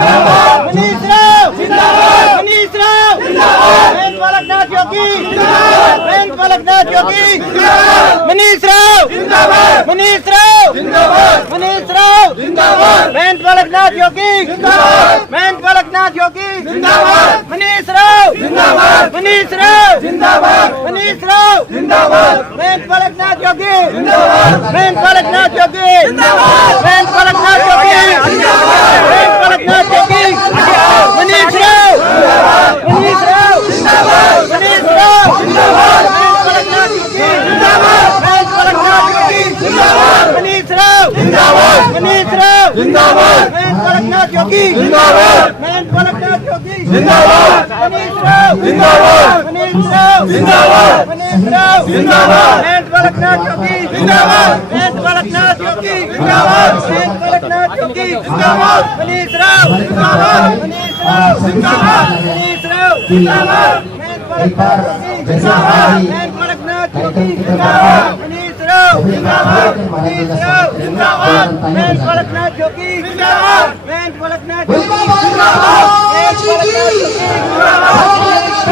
मनीष राव मनीष राव महेंद्र बालकनाथ योगी महेंद्र बालकनाथ योगी मनीष राव मनीष राव मनीष राव महेंद्र बालकनाथ योगी महेंद्र बालकनाथ योगी मनीष राव मनीष राव मनीष राव महेंद्र बालकनाथ योगी महेंद्र बालकनाथ योगी महेंद्र बालकनाथ योगी महेंद्र बालकनाथ योगी मनीष राव मनीष राव मनीष राव महेंद्र बालकनाथ योगी महेंद्र बालकनाथ योगी मनीष राव मनीष राव महेंद्र बालकनाथ योगी महेंद्र बालकनाथ योगी मनीष राव मनीष राव मनीष राव महेंद्र बालकनाथ योगी महेंद्र बालकनाथ योगी महेंद्र बालकनाथ योगी मनीष राव मनीष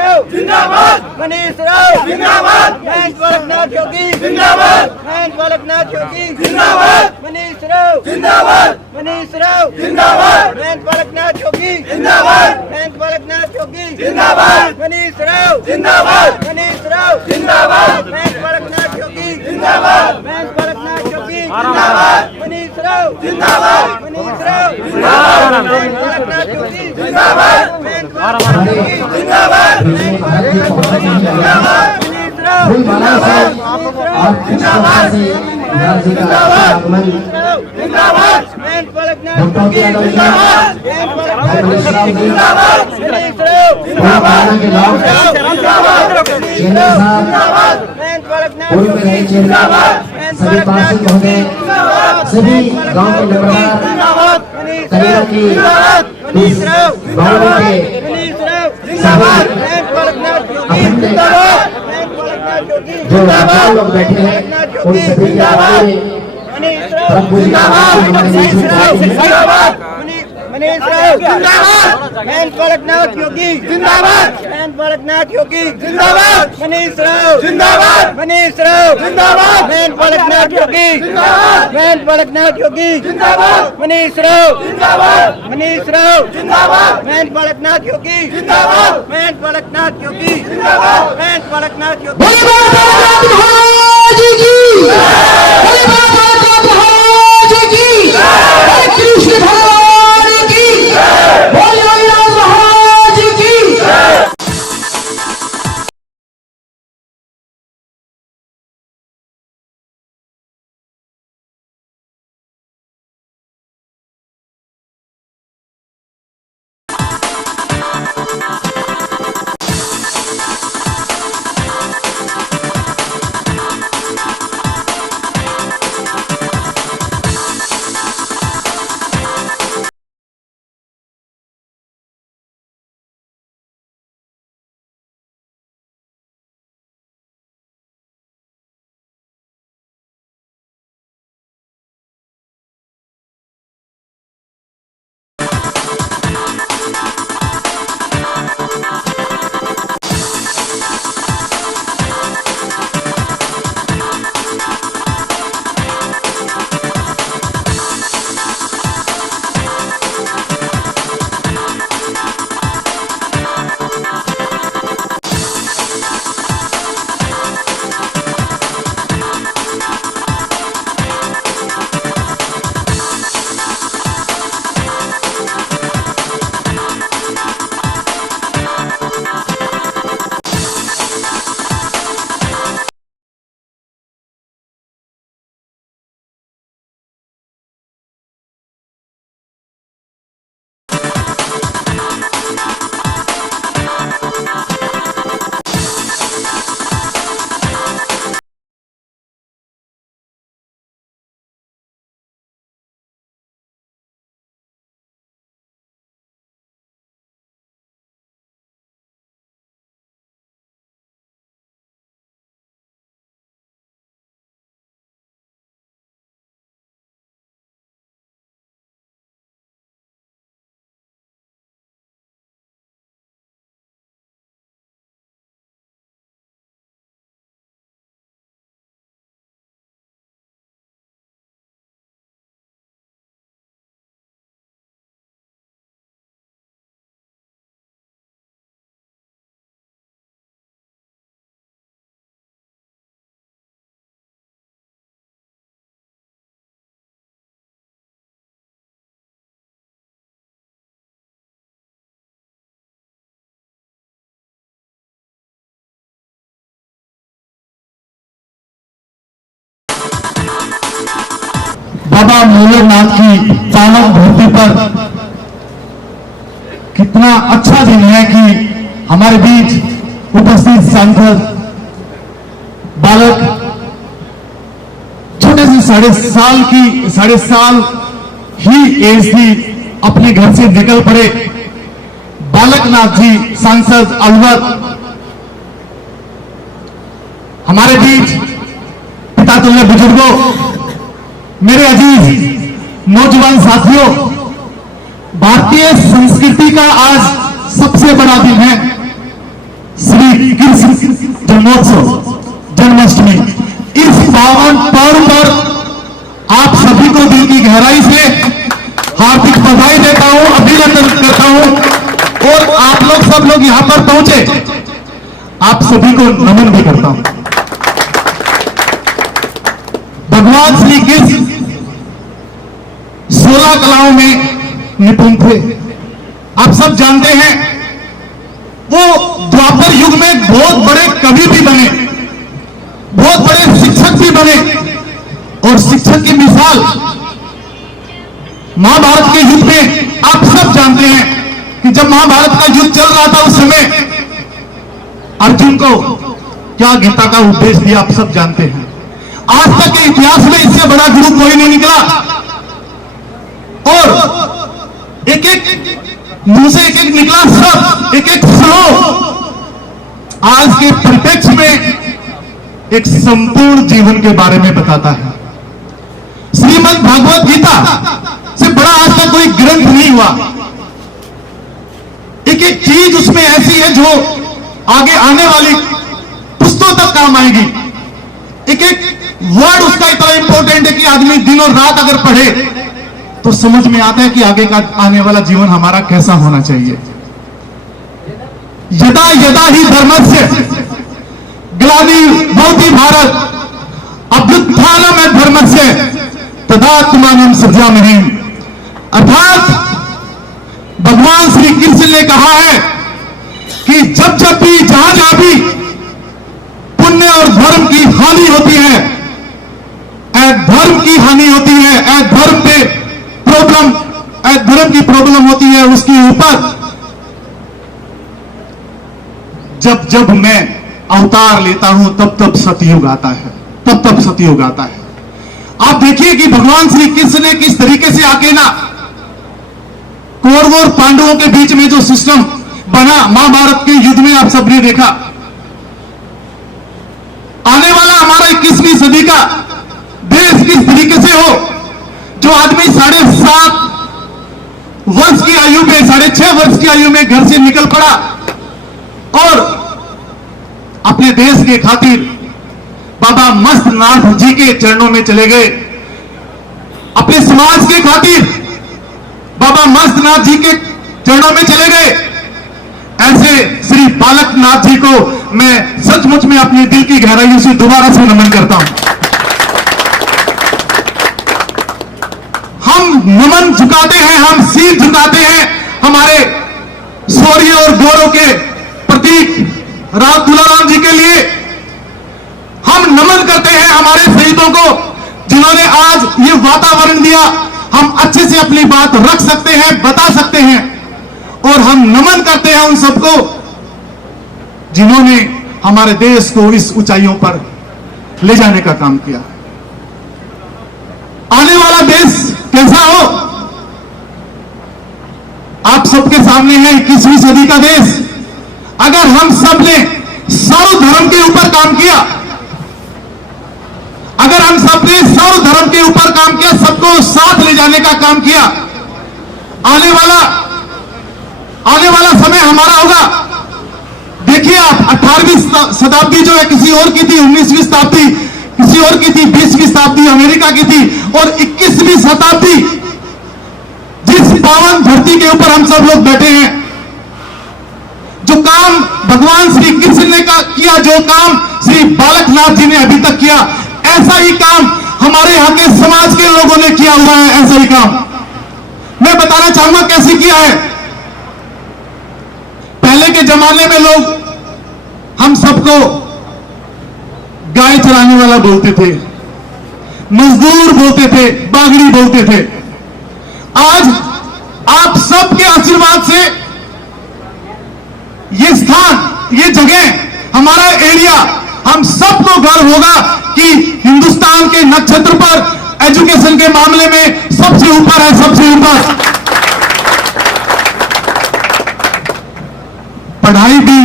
राव मनीष राव महेंद्र बालकनाथ योगी मनीष राव मनीष राव महेंद्र बालकनाथ योगी महेंद्र बालकनाथ मनीष राव महेंद्र बालकनाथ योगी महेंद्र बालकनाथ योगी मनीष राव मनीष राव महेंद्र बालकनाथ योगी महेंद्र बालकनाथ योगी मनीष राव मनीष राव महेंद्र बालकनाथ योगी महेंद्र बालकनाथ योगी मनीष राव मनीष राव महेंद्र बालकनाथ योगी महेंद्र सभी गांव के नंबरदार जो लोग बैठे हैं उन सभी के आगे मनीष राव महेंद्र बालकनाथ योगी महेंद्र बालकनाथ योगी मनीष राव मनीष राव महेंद्र बालकनाथ योगी महेंद्र बालकनाथ योगी मनीष राव मनीष राव महेंद्र बालकनाथ योगी महेंद्र बालकनाथ योगी महेंद्र बालकनाथ बाबा मोलरनाथ की पावन धरती पर कितना अच्छा दिन है कि हमारे बीच उपस्थित सांसद बालक छोटे से साढ़े साल ही एज थी, अपने घर से निकल पड़े। बालकनाथ जी सांसद अलवर हमारे बीच, पिता तुल्य बुजुर्गों, मेरे अजीज नौजवान साथियों, भारतीय संस्कृति का आज सबसे बड़ा दिन है श्री कृष्ण जन्मोत्सव, जन्माष्टमी। इस पावन पर्व पर आप सभी को दिल की गहराई से हार्दिक बधाई देता हूं, अभिनंदन करता हूं और आप लोग सब लोग यहां पर पहुंचे, आप सभी को नमन भी करता हूं। भगवान श्री कृष्ण 16 कलाओं में निपुण थे। आप सब जानते हैं वो द्वापर युग में बहुत बड़े कवि भी बने, बहुत बड़े शिक्षक भी बने और शिक्षक की मिसाल महाभारत के युद्ध में आप सब जानते हैं कि जब महाभारत का युद्ध चल रहा था उस समय अर्जुन को क्या गीता का उपदेश दिया आप सब जानते हैं। आज तक के इतिहास में इससे बड़ा गुरु कोई नहीं निकला और एक एक मुंह से एक एक निकला शब्द, एक एक श्लोक आज के परिप्रेक्ष्य में एक संपूर्ण जीवन के बारे में बताता है। श्रीमद् भागवत गीता से बड़ा आज तक कोई ग्रंथ नहीं हुआ। एक एक चीज उसमें ऐसी है जो आगे आने वाली पुस्तकों तक काम आएगी। एक एक वर्ड उसका इतना इंपॉर्टेंट है कि आदमी दिन और रात अगर पढ़े तो समझ में आता है कि आगे का आने वाला जीवन हमारा कैसा होना चाहिए। यदा यदा ही धर्मस्य ग्लानिर्भवति भारत अभ्युत्थानम् धर्मस्य तदात्मानं सृजामि। अर्थात भगवान श्री कृष्ण ने कहा है कि जब जब भी जहां जहां भी पुण्य और धर्म की हानि होती है, धर्म की हानि होती है, धर्म पे प्रॉब्लम, धर्म की प्रॉब्लम होती है, उसके ऊपर जब जब मैं अवतार लेता हूं तब तब सतयुग आता है, तब तब सतयुग आता है। आप देखिए कि भगवान श्री कृष्ण ने किस तरीके से आके ना कौरवों और पांडवों के बीच में जो सिस्टम बना महाभारत के युद्ध में आप सबने देखा। आने वाला हमारा 21वीं सदी का देश किस तरीके से हो, जो आदमी 7.5 वर्ष की आयु में, 6.5 वर्ष की आयु में घर से निकल पड़ा और अपने देश के खातिर बाबा मस्तनाथ जी के चरणों में चले गए, अपने समाज के खातिर बाबा मस्तनाथ जी के चरणों में चले गए। ऐसे श्री बालकनाथ जी को मैं सचमुच में अपने दिल की गहराइयों से दोबारा से नमन करता हूं। हम नमन झुकाते हैं, हम सिर झुकाते हैं हमारे शौर्य और गौरव के प्रतीक राम दुलाराम जी के लिए। हम नमन करते हैं हमारे शहीदों को जिन्होंने आज ये वातावरण दिया, हम अच्छे से अपनी बात रख सकते हैं, बता सकते हैं। और हम नमन करते हैं उन सबको जिन्होंने हमारे देश को इस ऊंचाइयों पर ले जाने का काम किया। आने वाला देश कैसा हो, आप सबके सामने है 21वीं सदी का देश। अगर हम सब ने सर्वधर्म के ऊपर काम किया, अगर हम सब ने सर्वधर्म के ऊपर काम किया, सबको साथ ले जाने का काम किया, आने वाला समय हमारा होगा। देखिए आप 18वीं शताब्दी जो है किसी और की थी, 19वीं शताब्दी किसी और की थी, 20वीं शताब्दी अमेरिका की थी और 21वीं शताब्दी जिस पावन धरती के ऊपर हम सब लोग बैठे हैं, जो काम भगवान श्री कृष्ण ने किया, जो काम श्री बालकनाथ जी ने अभी तक किया, ऐसा ही काम हमारे यहां के समाज के लोगों ने किया हुआ है। ऐसा ही काम मैं बताना चाहूंगा कैसे किया है। पहले के जमाने में लोग हम सबको गाय चराने वाला बोलते थे, मजदूर बोलते थे, बागड़ी बोलते थे। आज आप सबके आशीर्वाद से ये स्थान, ये जगह, हमारा एरिया, हम सबको गर्व होगा कि हिंदुस्तान के नक्षत्र पर एजुकेशन के मामले में सबसे ऊपर है, सबसे ऊपर। पढ़ाई भी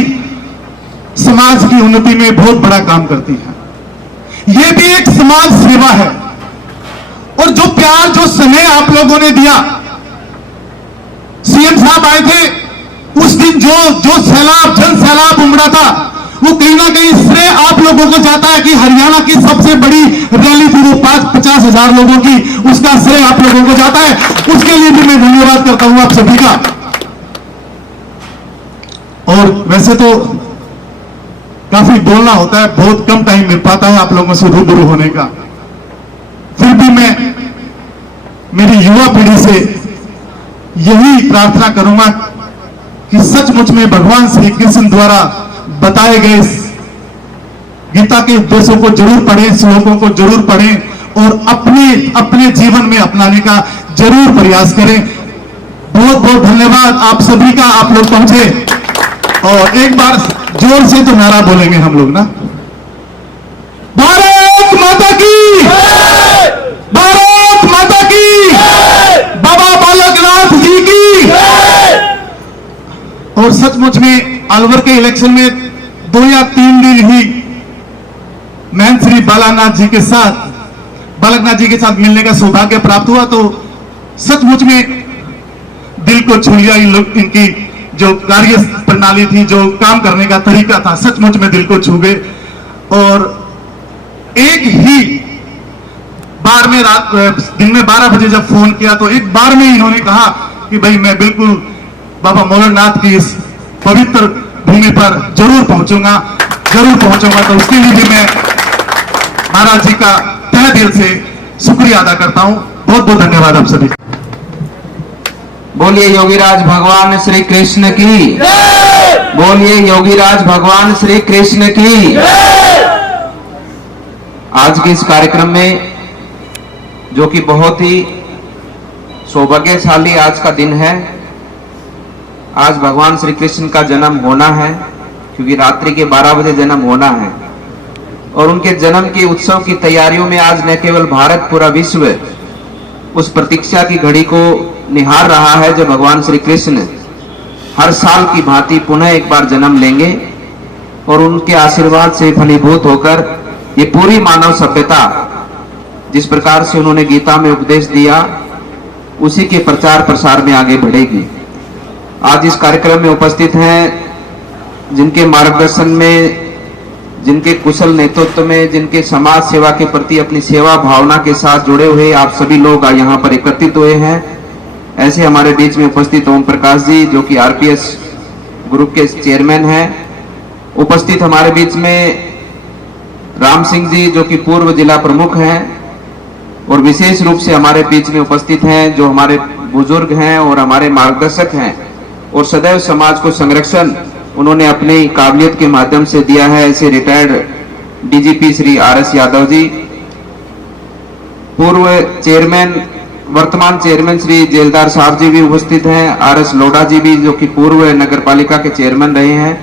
समाज की उन्नति में बहुत बड़ा काम करती है। यह भी एक समाज सेवा है। और जो प्यार, जो स्नेह आप लोगों ने दिया, सीएम साहब आए थे उस दिन, जो सैलाब, जन सैलाब उमड़ा था, वो कहीं ना कहीं श्रेय आप लोगों को जाता है कि हरियाणा की सबसे बड़ी रैली थी वो 50,000 लोगों की, उसका श्रेय आप लोगों को जाता है। उसके लिए भी मैं धन्यवाद करता हूं आप सभी का। और वैसे तो काफी बोलना होता है, बहुत कम टाइम मिल पाता है आप लोगों से रूबरू होने का, फिर भी मैं मेरी युवा पीढ़ी से यही प्रार्थना करूंगा कि सचमुच में भगवान श्री कृष्ण द्वारा बताए गए गीता के उपदेशों को जरूर पढ़ें, श्लोकों को जरूर पढ़ें और अपने जीवन में अपनाने का जरूर प्रयास करें। बहुत बहुत धन्यवाद आप सभी का, आप लोग पहुंचे। और एक बार जोर से तो नारा बोलेंगे हम लोग ना, भारत माता की, भारत माता की, बाबा बालकनाथ जी की। और सचमुच में अलवर के इलेक्शन में 2 या 3 दिन ही मैं श्री बालानाथ जी के साथ, बालकनाथ जी के साथ मिलने का सौभाग्य प्राप्त हुआ, तो सचमुच में दिल को छू लिया। इनकी जो कार्य प्रणाली थी, जो काम करने का तरीका था, सचमुच में दिल को छू गए। और एक ही बार में दिन में 12 बजे जब फोन किया तो एक बार में इन्होंने कहा कि भाई मैं बिल्कुल बाबा मोलरनाथ की इस पवित्र भूमि पर जरूर पहुंचूंगा, जरूर पहुंचूंगा। तो उसके लिए भी मैं महाराज जी का तहे दिल से शुक्रिया अदा करता हूं। बहुत बहुत धन्यवाद आप सभी। बोलिए योगीराज भगवान श्री कृष्ण की, बोलिए योगीराज भगवान श्री कृष्ण की। आज के इस कार्यक्रम में, जो कि बहुत ही सौभाग्यशाली आज का दिन है, आज भगवान श्री कृष्ण का जन्म होना है, क्योंकि रात्रि के 12 बजे जन्म होना है। और उनके जन्म के उत्सव की तैयारियों में आज न केवल भारत, पूरा विश्व उस प्रतीक्षा की घड़ी को निहार रहा है जब भगवान श्री कृष्ण हर साल की भांति पुनः एक बार जन्म लेंगे और उनके आशीर्वाद से फलीभूत होकर ये पूरी मानव सभ्यता, जिस प्रकार से उन्होंने गीता में उपदेश दिया, उसी के प्रचार प्रसार में आगे बढ़ेगी। आज इस कार्यक्रम में उपस्थित हैं, जिनके मार्गदर्शन में, जिनके कुशल नेतृत्व में, जिनके समाज सेवा के प्रति अपनी सेवा भावना के साथ जुड़े हुए आप सभी लोग यहाँ पर एकत्रित हुए हैं। ऐसे हमारे बीच में उपस्थित ओम प्रकाश जी, जो कि आरपीएस ग्रुप के चेयरमैन हैं। उपस्थित हमारे बीच में राम सिंह जी, जो कि पूर्व जिला प्रमुख हैं। और विशेष रूप से हमारे बीच में उपस्थित हैं जो हमारे बुजुर्ग हैं और हमारे मार्गदर्शक हैं, और सदैव समाज को संरक्षण उन्होंने अपनी काबिलियत के माध्यम से दिया है। ऐसे retired DGP Shri RS Yadav ji, पूर्व चेयरमैन, वर्तमान चेयरमैन श्री जेलदार साहब जी भी उपस्थित हैं। आरएस लोढ़ा जी भी, जो कि पूर्व नगर पालिका के चेयरमैन रहे हैं।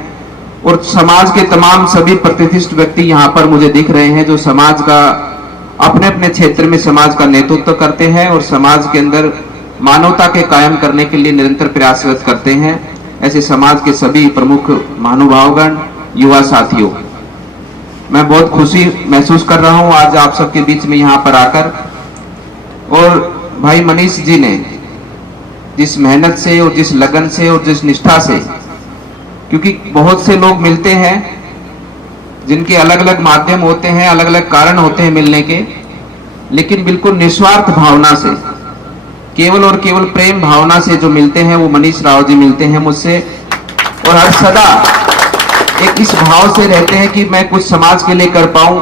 और समाज के तमाम सभी प्रतिष्ठित व्यक्ति यहाँ पर मुझे दिख रहे हैं, जो समाज का, अपने अपने क्षेत्र में समाज का नेतृत्व करते हैं और समाज के अंदर मानवता के कायम करने के लिए निरंतर प्रयासरत करते हैं। ऐसे समाज के सभी प्रमुख महानुभावगण, युवा साथियों, मैं बहुत खुशी महसूस कर रहा हूं आज आप सबके बीच में यहाँ पर आकर। और भाई मनीष जी ने जिस मेहनत से और जिस लगन से और जिस निष्ठा से, क्योंकि बहुत से लोग मिलते हैं जिनके अलग अलग माध्यम होते हैं, अलग अलग कारण होते हैं मिलने के, लेकिन बिल्कुल निस्वार्थ भावना से, केवल और केवल प्रेम भावना से जो मिलते हैं, वो मनीष राव जी मिलते हैं मुझसे। और हर सदा एक इस भाव से रहते हैं कि मैं कुछ समाज के लिए कर पाऊं।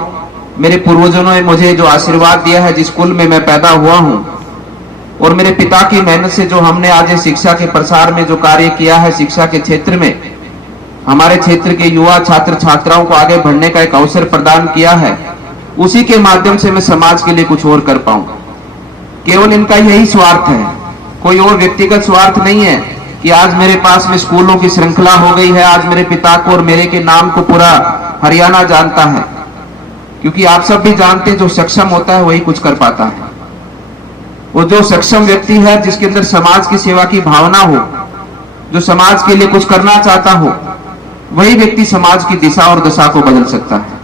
मेरे पूर्वजों ने मुझे जो आशीर्वाद दिया है, जिस कुल में मैं पैदा हुआ हूं, और मेरे पिता की मेहनत से जो हमने आज शिक्षा के प्रसार में जो कार्य किया है, शिक्षा के क्षेत्र में हमारे क्षेत्र के युवा छात्र छात्राओं को आगे बढ़ने का एक अवसर प्रदान किया है, उसी के माध्यम से मैं समाज के लिए कुछ और कर पाऊं। केवल इनका यही स्वार्थ है, कोई और व्यक्तिगत स्वार्थ नहीं है कि आज मेरे पास में स्कूलों की श्रृंखला हो गई है, आज मेरे पिता को और मेरे के नाम को पूरा हरियाणा जानता है। क्योंकि आप सब भी जानते हैं, जो सक्षम होता है वही कुछ कर पाता है। वो जो सक्षम व्यक्ति है, जिसके अंदर समाज की सेवा की भावना हो, जो समाज के लिए कुछ करना चाहता हो, वही व्यक्ति समाज की दिशा और दशा को बदल सकता है।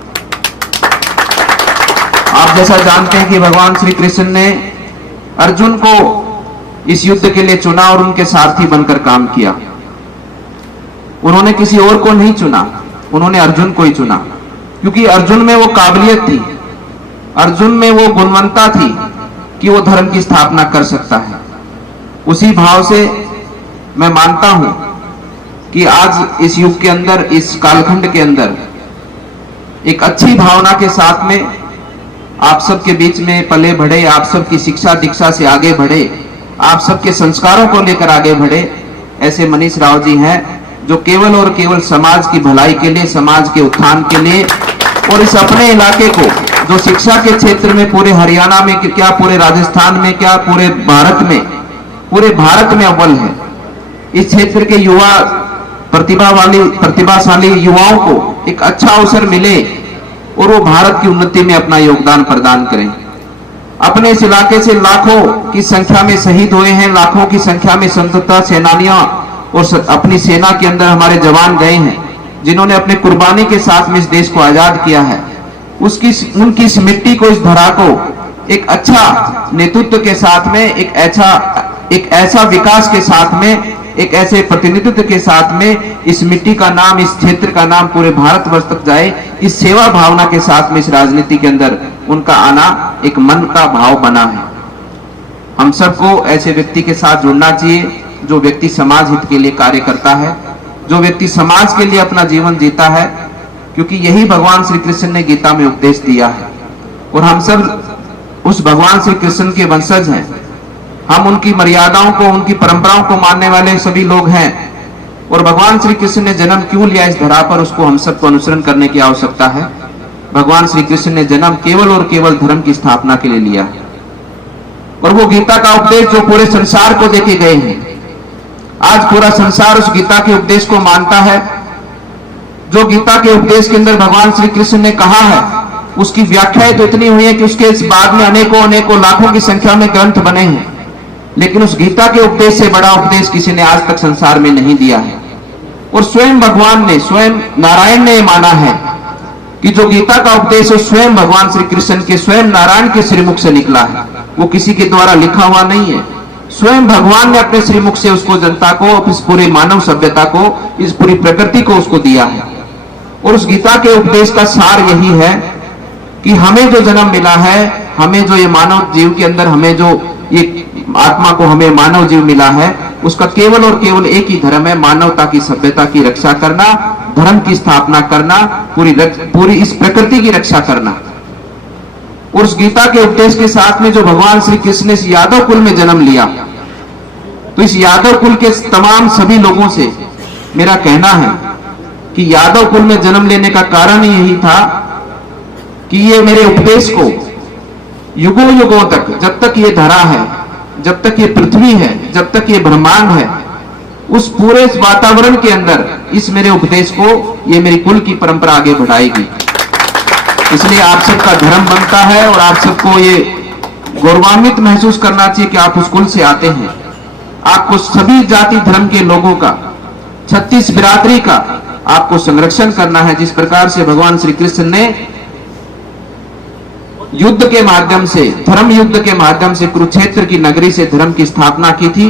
आप जैसा जानते हैं कि भगवान श्री कृष्ण ने अर्जुन को इस युद्ध के लिए चुना और उनके सारथी बनकर काम किया। उन्होंने किसी और को नहीं चुना, उन्होंने अर्जुन को ही चुना, क्योंकि अर्जुन में वो काबिलियत थी, अर्जुन में वो गुणवत्ता थी कि वो धर्म की स्थापना कर सकता है। उसी भाव से मैं मानता हूं कि आज इस युग के अंदर, इस कालखंड के अंदर एक अच्छी भावना के साथ में आप सबके बीच में पले बढ़े, आप सबकी शिक्षा दीक्षा से आगे बढ़े, आप सबके संस्कारों को लेकर आगे बढ़े, ऐसे मनीष राव जी हैं जो केवल और केवल समाज की भलाई के लिए, समाज के उत्थान के लिए और इस अपने इलाके को, जो शिक्षा के क्षेत्र में पूरे हरियाणा में क्या, पूरे राजस्थान में क्या, पूरे भारत में अव्वल है, इस क्षेत्र के युवा प्रतिभाशाली युवाओं को एक अच्छा अवसर मिले और वो भारत की उन्नति में अपना योगदान प्रदान करें। अपने इस इलाके से लाखों की संख्या में शहीद हुए हैं, लाखों की संख्या में स्वतंत्रता सेनानियों और अपनी सेना के अंदर हमारे जवान गए हैं, जिन्होंने अपने कुर्बानी के साथ में इस देश को आजाद किया है। उनकी इस मिट्टी को, इस धरा को एक अच्छा नेतृत्व के साथ में, एक ऐसा विकास के साथ में, एक ऐसे प्रतिनिधित्व के साथ में इस मिट्टी का नाम, इस क्षेत्र का नाम पूरे भारतवर्ष तक जाए, इस सेवा भावना के साथ में इस राजनीति के अंदर उनका आना एक मन का भाव बना है। हम सबको ऐसे व्यक्ति के साथ जुड़ना चाहिए जो व्यक्ति समाज हित के लिए कार्य करता है, जो व्यक्ति समाज के लिए अपना जीवन जीता है, क्योंकि यही भगवान श्री कृष्ण ने गीता में उपदेश दिया है और हम सब उस भगवान श्री कृष्ण के वंशज हैं। हम उनकी मर्यादाओं को, उनकी परंपराओं को मानने वाले सभी लोग हैं और भगवान श्री कृष्ण ने जन्म क्यों लिया इस धरा पर, उसको हम सबको अनुसरण करने की आवश्यकता है। भगवान श्री कृष्ण ने जन्म केवल और केवल धर्म की स्थापना के लिए लिया है और वो गीता का उपदेश जो पूरे संसार को देके गए हैं, आज पूरा संसार उस गीता के उपदेश को मानता है। जो गीता के उपदेश के अंदर भगवान श्री कृष्ण ने कहा है, उसकी व्याख्याएं तो इतनी हुई है कि उसके इस बाद में अनेकों लाखों की संख्या में ग्रंथ बने हैं, लेकिन उस गीता के उपदेश से बड़ा उपदेश किसी ने आज तक संसार में नहीं दिया है। और स्वयं भगवान ने, स्वयं नारायण ने माना है कि जो गीता का उपदेश है स्वयं भगवान श्री कृष्ण के, स्वयं नारायण के श्रीमुख से निकला है, वो किसी के द्वारा लिखा हुआ नहीं है। स्वयं भगवान ने अपने श्रीमुख से उसको जनता को, इस पूरी मानव सभ्यता को, इस पूरी प्रकृति को उसको दिया है। और उस गीता के उपदेश का सार यही है कि हमें जो जन्म मिला है, हमें जो ये मानव जीव के अंदर, हमें जो ये आत्मा को हमें मानव जीव मिला है, उसका केवल और केवल एक ही धर्म है, मानवता की सभ्यता की रक्षा करना, धर्म की स्थापना करना, पूरी इस प्रकृति की रक्षा करना। और उस गीता के उपदेश के साथ में जो भगवान श्री कृष्ण ने इस यादव कुल में जन्म लिया, तो इस यादव कुल के तमाम सभी लोगों से मेरा कहना है कि यादव कुल में जन्म लेने का कारण यही था कि ये मेरे उपदेश को युगों युगों तक, जब तक ये धरा है, जब तक ये पृथ्वी है, जब तक ये ब्रह्मांड है, उस पूरे वातावरण के अंदर इस मेरे उपदेश को, ये मेरी कुल की परंपरा आगे बढ़ाएगी। इसलिए आप सबका धर्म बनता है और आप सबको ये गौरवान्वित महसूस करना चाहिए कि आप उस कुल से आते हैं। आपको सभी जाति धर्म के लोगों का, 36 बिरादरी का आपको संरक्षण करना है। जिस प्रकार से भगवान श्री कृष्ण ने युद्ध के माध्यम से, धर्म युद्ध के माध्यम से कुरुक्षेत्र की नगरी से धर्म की स्थापना की थी,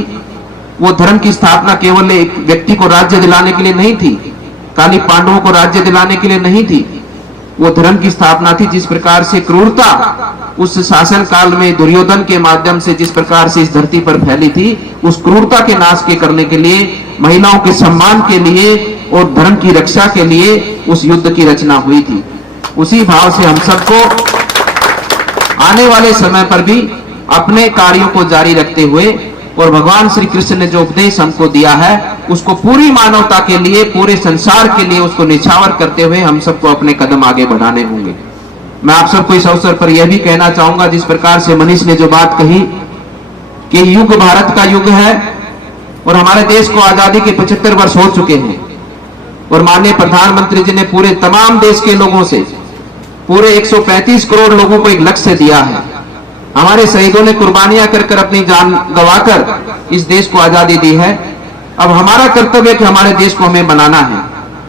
वो धर्म की स्थापना केवल एक व्यक्ति को राज्य दिलाने के लिए नहीं थी, काली पांडवों को राज्य दिलाने के लिए नहीं थी, वो धर्म की स्थापना थी। जिस प्रकार से क्रूरता उस शासन काल में दुर्योधन के माध्यम से जिस प्रकार से इस धरती पर फैली थी, उस क्रूरता के नाश के करने के लिए, महिलाओं के सम्मान के लिए और धर्म की रक्षा के लिए उस युद्ध की रचना हुई थी। उसी भाव से हम सबको आने वाले समय पर भी अपने कार्यों को जारी रखते हुए और भगवान श्री कृष्ण ने जो उपदेश हमको दिया है उसको पूरी मानवता के लिए, पूरे संसार के लिए उसको निछावर करते हुए हम सबको अपने कदम आगे बढ़ाने होंगे। मैं आप सबको इस अवसर पर यह भी कहना चाहूंगा, जिस प्रकार से मनीष ने जो बात कही कि युग भारत का युग है और हमारे देश को आजादी के 75 वर्ष हो चुके हैं और माननीय प्रधानमंत्री जी ने पूरे तमाम देश के लोगों से, पूरे 135 करोड़ लोगों को एक लक्ष्य दिया है। हमारे शहीदों ने कुर्बानियां कर कर अपनी जान गंवाकर इस देश को आजादी दी है। अब हमारा कर्तव्य है कि हमारे देश को हमें बनाना है।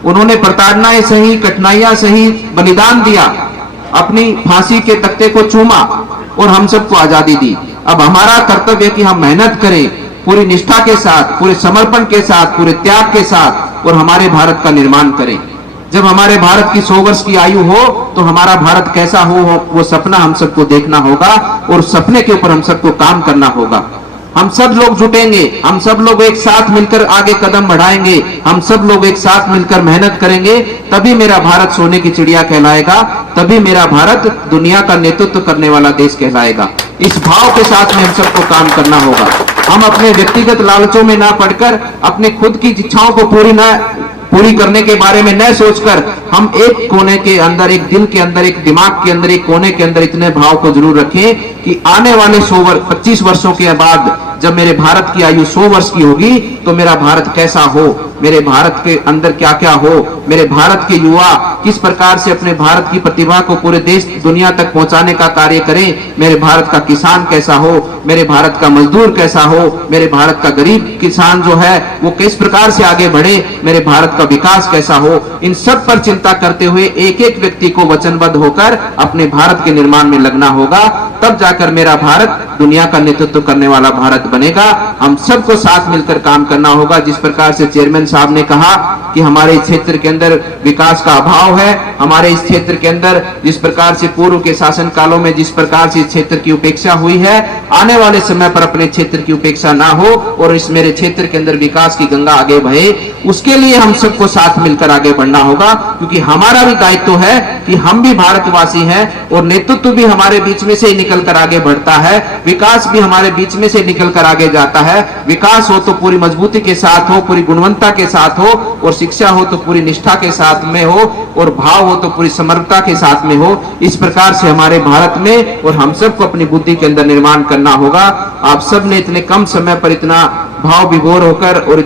उन्होंने प्रताड़नाएं सही, कठिनाइयां सही, बलिदान दिया, अपनी फांसी के तख्ते को चूमा और हम सबको आजादी दी। अब हमारा कर्तव्य है कि हम मेहनत करें पूरी निष्ठा के साथ, पूरे समर्पण के साथ, पूरे त्याग के साथ और हमारे भारत का निर्माण करें। जब हमारे भारत की 100 वर्ष की आयु हो तो हमारा भारत कैसा हो वो सपना हम सबको देखना होगा और सपने के ऊपर हम सबको काम करना होगा। हम सब लोग जुटेंगे, हम सब लोग एक साथ मिलकर आगे कदम बढ़ाएंगे, हम सब लोग एक साथ मिलकर मेहनत करेंगे, तभी मेरा भारत सोने की चिड़िया कहलाएगा, तभी मेरा भारत दुनिया का नेतृत्व करने वाला देश कहलाएगा। इस भाव के साथ में हम सबको काम करना होगा। हम अपने व्यक्तिगत लालचों में ना पड़कर, अपने खुद की इच्छाओं को पूरी करने के बारे में न सोचकर हम एक कोने के अंदर, एक दिल के अंदर, एक दिमाग के अंदर, एक कोने के अंदर इतने भाव को जरूर रखें कि आने वाले 25 वर्षों के बाद जब मेरे भारत की आयु 100 वर्ष की होगी तो मेरा भारत कैसा हो, मेरे भारत के अंदर क्या क्या हो, मेरे भारत के युवा किस प्रकार से अपने भारत की प्रतिभा को पूरे देश दुनिया तक पहुंचाने का कार्य करें, मेरे भारत का किसान कैसा हो, मेरे भारत का मजदूर कैसा हो, मेरे भारत का गरीब किसान जो है वो किस प्रकार से आगे बढ़े, मेरे भारत का विकास कैसा हो। इन सब पर चिंता करते हुए एक एक व्यक्ति को वचनबद्ध होकर अपने भारत के निर्माण में लगना होगा, तब जाकर मेरा भारत दुनिया का नेतृत्व करने वाला भारत बनेगा। हम सबको साथ मिलकर काम करना होगा। जिस प्रकार से चेयरमैन साहब ने कहा कि हमारे इस क्षेत्र के अंदर विकास का अभाव है, हमारे इस क्षेत्र के अंदर जिस प्रकार से पूर्व के शासन कालों में जिस प्रकार से इस क्षेत्र की उपेक्षा हुई है, आने वाले समय पर अपने क्षेत्र की उपेक्षा ना हो और इस मेरे क्षेत्र के अंदर विकास की गंगा आगे बहे, उसके लिए हम सबको साथ मिलकर आगे बढ़ना होगा। क्योंकि हमारा भी दायित्व है कि हम भी भारतवासी हैं और नेतृत्व भी हमारे बीच में से ही निकल कर आगे बढ़ता है, विकास भी हमारे बीच में से निकल कर आगे जाता है। विकास हो तो पूरी मजबूती के साथ हो, पूरी गुणवत्ता के साथ हो, और शिक्षा हो तो पूरी निष्ठा के साथ में हो, और भाव हो तो पूरी समर्पणता के साथ में हो। इस प्रकार से हमारे भारत में और हम सबको अपनी बुद्धि के अंदर निर्माण करना होगा। आप सब ने इतने कम समय पर इतना भाव विभोर होकर और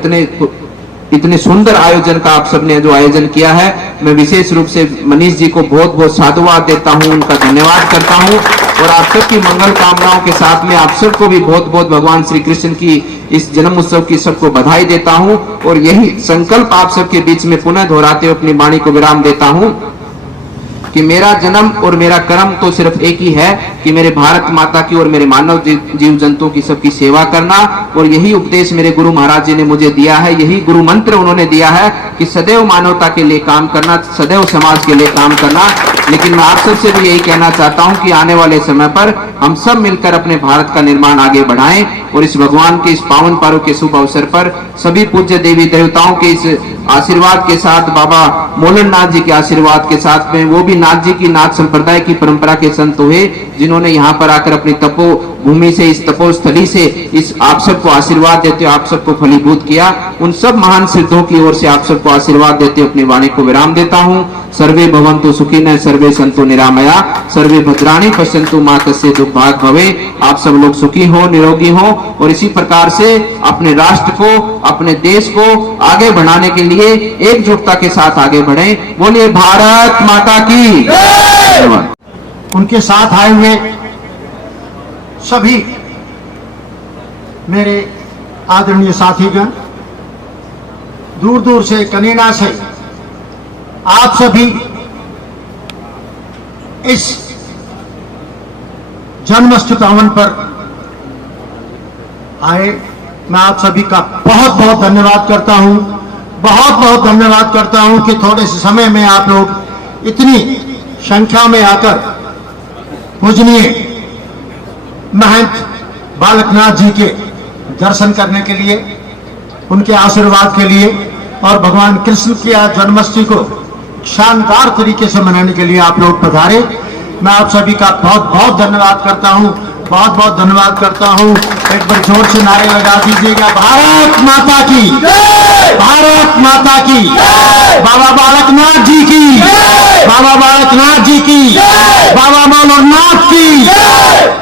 इतने सुंदर आयोजन का आप सबने जो आयोजन किया है, मैं विशेष रूप से मनीष जी को बहुत बहुत साधुवाद देता हूं, उनका धन्यवाद करता हूं और आप सबकी मंगल कामनाओं के साथ में आप सबको भी बहुत बहुत भगवान श्री कृष्ण की इस जन्म उत्सव की सबको बधाई देता हूं और यही संकल्प आप सबके बीच में पुनः दोहराते हुए अपनी वाणी को विराम देता हूं कि मेरा जन्म और मेरा कर्म तो सिर्फ एक ही है कि मेरे भारत माता की और मेरे मानव जीव जंतुओं की सबकी सेवा करना। और यही उपदेश मेरे गुरु महाराज जी ने मुझे दिया है, यही गुरु मंत्र उन्होंने दिया है कि सदैव मानवता के लिए काम करना, सदैव समाज के लिए काम करना। लेकिन मैं आप सबसे भी यही कहना चाहता हूं कि आने वाले समय पर हम सब मिलकर अपने भारत का निर्माण आगे बढ़ाएं और इस भगवान के इस पावन पर्व के शुभ अवसर पर सभी पूज्य देवी देवताओं के इस आशीर्वाद के साथ, बाबा मोलन नाथ जी के आशीर्वाद के साथ में, वो भी नाथ जी की, नाथ संप्रदाय की परंपरा के संत हुए जिन्होंने यहाँ पर आकर अपनी तपो भूमि से, इस तपोस्थली से इस आप सबको आशीर्वाद देते हुए आप सबको फलीभूत किया। उन सब महान सिद्धों की ओर से आप सबको आशीर्वाद देते हुए अपनी वाणी को विराम देता हूँ। सर्वे भवन्तु सुखिनः, सर्वे सन्तु निरामया, सर्वे भद्राणि पश्यन्तु मा कस्य दुर्भाग् भवे। आप सब लोग सुखी हो, निरोगी हो और इसी प्रकार से अपने राष्ट्र को, अपने देश को आगे बढ़ाने के लिए एकजुटता के साथ आगे बढ़े। बोलिए भारत माता की जय। उनके साथ आए हुए सभी मेरे आदरणीय साथीगण, दूर दूर से, कनीना से आप सभी इस जन्माष्टमी पावन पर आए, मैं आप सभी का बहुत बहुत धन्यवाद करता हूं। बहुत बहुत धन्यवाद करता हूं कि थोड़े से समय में आप लोग इतनी संख्या में आकर पूजनीय महंत बालकनाथ जी के दर्शन करने के लिए, उनके आशीर्वाद के लिए और भगवान कृष्ण की आज जन्माष्टमी को शानदार तरीके से मनाने के लिए आप लोग पधारे। मैं आप सभी का बहुत बहुत धन्यवाद करता हूं। बहुत बहुत धन्यवाद करता हूं। एक बार जोर से नारे लगा दीजिएगा, भारत माता की, भारत माता की, बाबा बालकनाथ जी की, बाबा बालकनाथ जी की, बाबा मौलानाथ की।